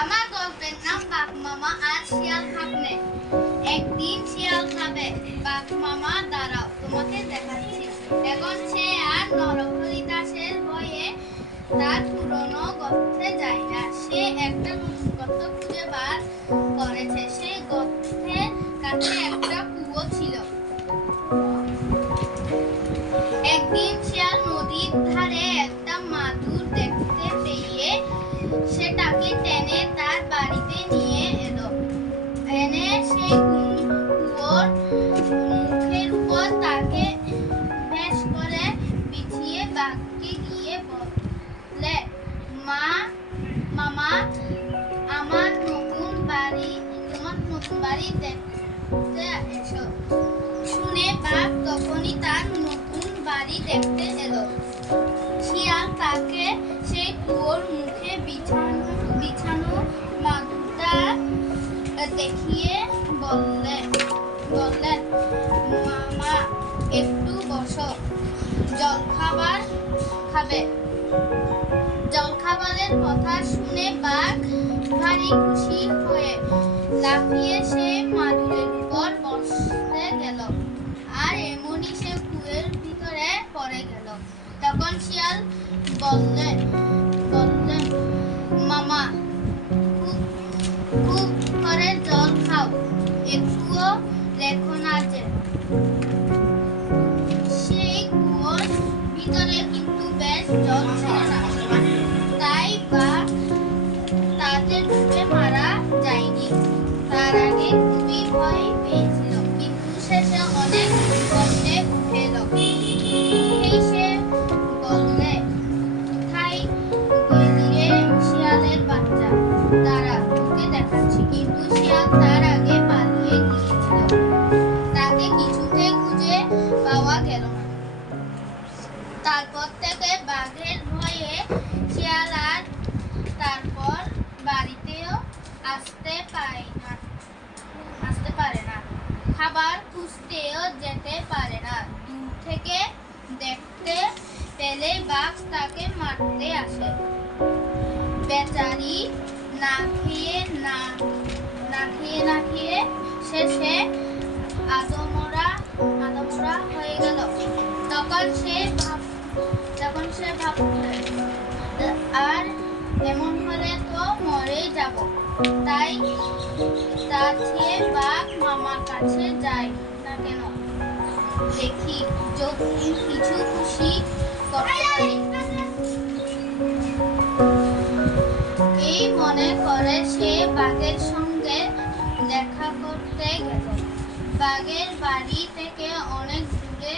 আমার গল্পের নাম বাঘ মামা আর শিয়াল ভাগ্নে। একদিন শিয়াল খাবে। বাঘ মামা দাঁড়াও, তোমাকে দেখাচ্ছি। এখন সে আর নরহরি দাসের ভয়ে তার পুরনো গর্তে যায় না। সে একটা নতুন গর্ত খুঁজে বার করেছে। সেই গর্তের কাছে একটা কুয়ো ছিল। একদিন শিয়াল নদীর ধারে একটা মাদুর দেখতে পেয়ে সেটাকে টেনে তার বাড়িতে নিয়ে এলো। এনে সেই কুয়োর মুখের উপর তাকে বেশ করে বিছিয়ে বাঘকে গিয়ে বলে, মামা, তোমার নতুন বাড়ি দেখতে এসো। শুনে বাঘ তখনই তার নতুন বাড়ি দেখতে এলো। শিয়াল তাকে সেই কুয়োর মুখে বিছানো মাদুরটা দেখিয়ে বললেন, মামা একটু বসো, জলখাবার খাবে। জলখাবারের কথা শুনে বাঘ ভারী খুশি হয়ে লাফিয়ে সে মাদুরের উপর বসতে গেল। আর এমনই সে কুয়োর ভিতরে পড়ে গেল। তখন শিয়াল বললেন, মামা খুব করে জল খাও, একটুও রেখো না যে। সেই কুয়োর ভিতরে কিন্তু বেশ জল ছিল না, তাই বাঘ তাতে ডুবে মারা যায়নি। তার আগে খুবই ভয় পেয়েছিল, কিন্তু শেষে অনেক কষ্টে উঠে এলো। সে বললে, কোথায় গেলি রে শিয়ালের বাচ্চা? দাঁড়া, তোকে দেখাচ্ছি। কিন্তু শিয়াল তার আগে পালিয়ে গিয়েছিল। তাকে কিছুতে খুঁজে পাওয়া গেল না। তারপর থেকে বাঘের ভয়ে শিয়াল আর তারপর বাড়িতেও আসতে পারে না। খাবার খুঁজতেও যেতে পারে না। দূর থেকে দেখতে পেলে বাঘ তাকে মারতে আসে। বেচারি না খেয়ে শেষে আদমরা হয়ে গেল। তখন সে ভাবছে, আর এমন হলে তো মরেই যাব। তাই যাচ্ছে বাঘ মামার কাছে যায় না কেন, দেখি যদি কিছু খুশি করতে পারি। এই মনে করে সে বাঘের সঙ্গে দেখা করতে গেল। বাঘের বাড়ি থেকে অনেক দূরে।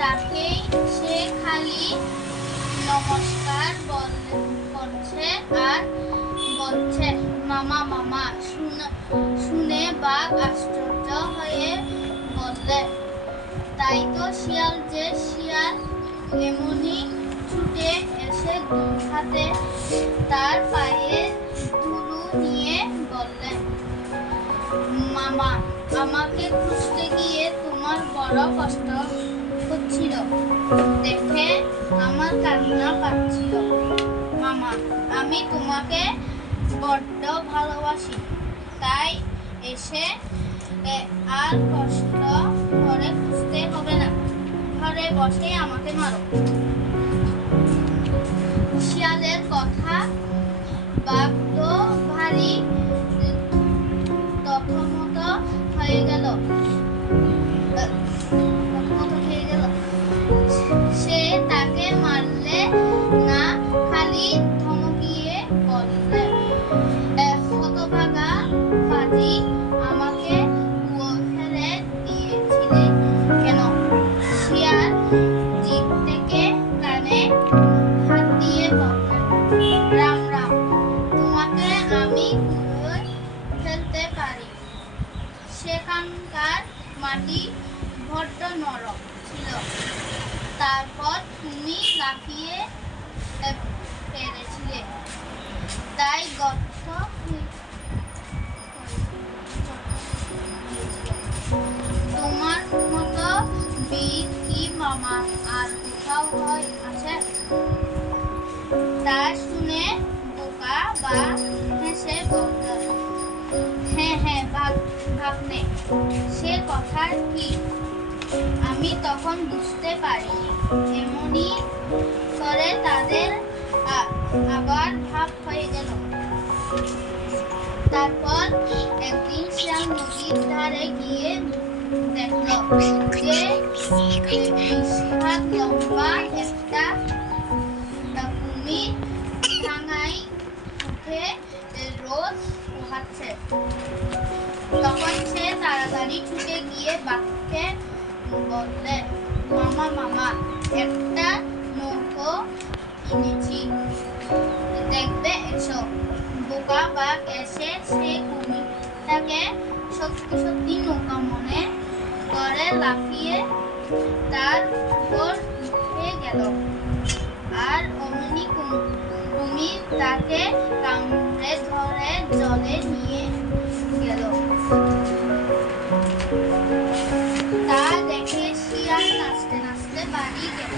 তাকে সে খালি নমস্কার করছে আর বলছে, মামা। শুনে বাঘ আশ্চর্য হয়ে বললে, তাই তো শিয়াল এমনি ছুটে এসে দুই হাতে তার পায়ে ধুলো নিয়ে বললেন, মামা, আমাকে খুঁজতে গিয়ে তোমার বড় কষ্ট হচ্ছিল দেখে আমার কান্না পাচ্ছিল। মামা, আমি তোমাকে বড্ড ভালোবাসি, তাই এসে আর কষ্ট করে খুঁজতে হবে না, ঘরে বসে আমাকে মারো। শিয়ালের কথা বাঘ তো ভারী তথমত হয়ে গেল। সে তাকে মারলে না, খালি ধমকিয়ে বললে, হতভাগা পাজি, আমাকে কুয়ো ফেলে দিয়েছিলে কেন? শিয়াল জিভ থেকে কানে হাত দিয়ে বললেন, রাম, তোমাকে আমি কুয়োয় ফেলতে পারি। সেখানকার মাটি বড্ড নরম ছিল, তারপর তুমি লাফিয়ে পেরেছিলে, তাই গর্ত তোমার মতো বীর কি মামা আর কোথাও আছে? তা শুনে বোকা বোকা হেসে বলল, হ্যাঁ হ্যাঁ ভাগ্নে, সে কথা ঠিক। আমি তখন বুঝতে পারিনি। এমনি করে তাদের আবার ভাব হয়ে গেল। তারপর একদিন শিয়াল নদীর ধারে গিয়ে দেখল যে বিশাল লম্বা একটা কুমির ঠাঙায় উঠে রোদ পোহাচ্ছে। তখন সে তাড়াতাড়ি ছুটে গিয়ে বাঘকে বললে, মামা মামা, একটা নৌকো কিনেছি, দেখবে এসো। বোকা বাঘ এসে সে কুমিরটাকে সত্যি সত্যি নৌকা মনে করে লাফিয়ে তার উপর উঠে গেল। আর অমনি কুমির তাকে কামড়ে ধরে জলে নিয়ে গেল। তা দেখে শিয়াল নাচতে নাচতে বাড়ি গেল।